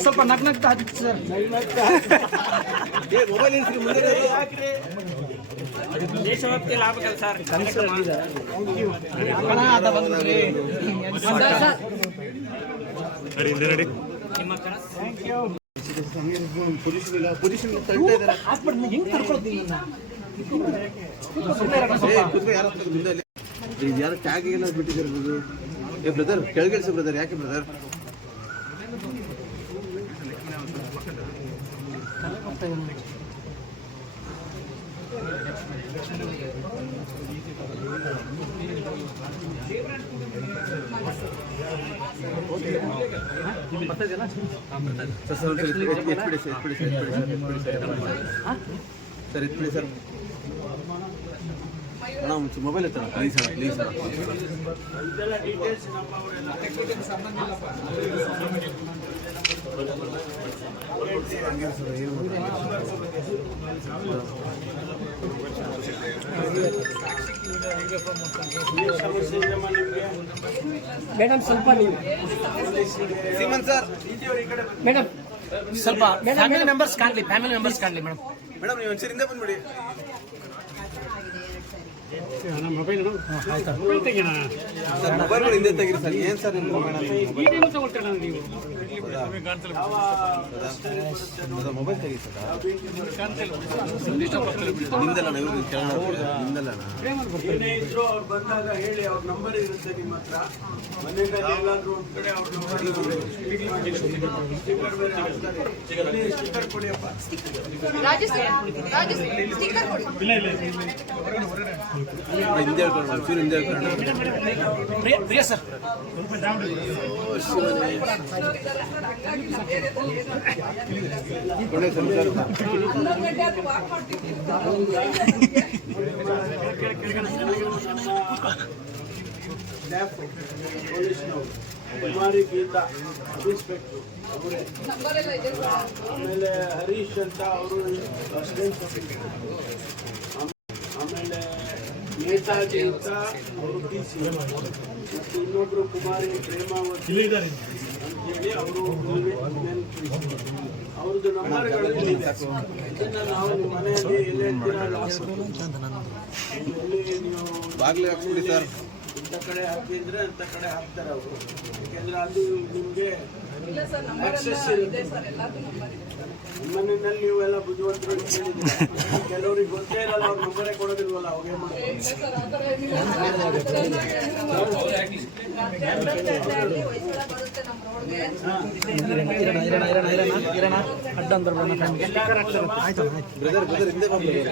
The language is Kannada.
ಸ್ವಲ್ಪ ನಗ್ನಗ್ತಾ ಹತ್ತಿತ್ತು ಸರ್. ದೇಶಭಕ್ತಿ ಲಾಭಕಲ್ ಸರ್. ನಿಮ್ಮ ಯಾರು ಟ್ಯಾಗ್ ಎಲ್ಲ ಬಿಟ್ಟಿದ್ದಾರೆ ಬ್ರದರ್, ಕೆಳಗಿಳಿಸ ಬ್ರದರ್. ಯಾಕೆ ಬ್ರದರ್? ಸರ್ ಎತ್ಬಿಡಿ ಸರ್. ಅಣ್ಣ ಒಂದು ಮೊಬೈಲ್ ಎತ್ತಣ ಪ್ಲೀಸ್ ಅಣ್ಣ, ಪ್ಲೀಸ್ ಅಣ್ಣ. ಮೇಡಮ್ ಸ್ವಲ್ಪ ನೀವು ಸೀಮನ್ ಸರ್, ಮೇಡಮ್ ಸ್ವಲ್ಪ ಫ್ಯಾಮಿಲಿ ಮೆಂಬರ್ಸ್ ಕಾಣಲಿ ಮೇಡಮ್. ಮೇಡಮ್ ನೀವು ಒಂಚೂರು ಹಿಂದೆ ಬಂದ್ಬಿಡಿ. ಮೊಬೈಲ್ ಸರ್ ಮೊಬೈಲ್ ಹಿಂದೆ ತೆಗೀರಿ ಸರ್. ಏನು ಸರ್ ನಿಮ್ಮ ಮೊಬೈಲ್ ತೆಗೀರಿ ಸರ್. ನಿಮ್ದಲ್ಲ ನಿಮ್ದಲ್ಲ ಏನೇ ಇದ್ರು ಅವ್ರು ಬಂದಾಗ ಹೇಳಿ. ಅವ್ರ ನಂಬರ್ ಇರುತ್ತೆ ನಿಮ್ಮ ಹತ್ರ. ಮನೆಯಲ್ಲಿ ಎಲ್ಲಾದ್ರೂ ಒಂದ್ ಕಡೆ ಅವ್ರ ನಂಬರ್ ಸ್ಟಿಕ್ಕರ್ ಕೊಡಿಯಪ್ಪ. ಹಿಂದೆ ಹೇಳ್ಕೊಂಡು ಒಂಚೂರು ಹಿಂದೆ ಹೇಳ್ಕೊಂಡು. ಪ್ರಿಯ ಸರ್ ಪೊಲೀಸ್ನವರು ಕುಮಾರಿ ಗೀತಾ ಇನ್ಸ್ಪೆಕ್ಟ್ರು ಅವರೇ. ಆಮೇಲೆ ಹರೀಶ್ ಅಂತ ಅವರು ಅಸಿಸ್ಟೆಂಟ್. ಆಮೇಲೆ ನೇತಾಜಿ ಅಂತ ಅವರು PC. ಮತ್ತು ಇನ್ನೊಬ್ರು ಕುಮಾರಿ ಪ್ರೇಮಾವತಿ ಅಂತೇಳಿ ಅವರು ಅವ್ರದ್ದು ನಂಬರ್ಗಳಲ್ಲಿ ಇದನ್ನು ನಾವು ನಿಮ್ಮ ಮನೆಯಲ್ಲಿ ಎಲ್ಲಿ ಹೇಳ್ತೀರಾ ಎಲ್ಲಿ ನೀವು ಬಾಗಿಲು ಹಾಕ್ಬಿಡಿ ಸರ್. ಇಂಥ ಕಡೆ ಹಾಕಿದ್ರೆ ಅಂತ ಕಡೆ ಹಾಕ್ತಾರೆ ಅವರು. ಯಾಕೆಂದ್ರೆ ಅದು ನಿಮಗೆ ಆಕ್ಸೆಸ್ ಇರುತ್ತೆ. ಮನೆಯಲ್ಲಿ ನೀವೆಲ್ಲ ಬುದ್ಧಿವಂತರು ಕೇಳಿದ್ರೆ ಕೆಲವ್ರಿಗೆ ಗೊತ್ತೇ ಇರಲ್ಲ, ಅವ್ರ ನಂಬರೇ ಕೊಡೋದಿಲ್ವಲ್ಲ. ಅವಾಗೇ ಅಡ್ಡ ಅಂದ್ರೆ ಬ್ರದರ್ ಹಿಂದೆ ಬಂದ್ಬಿಡಿ.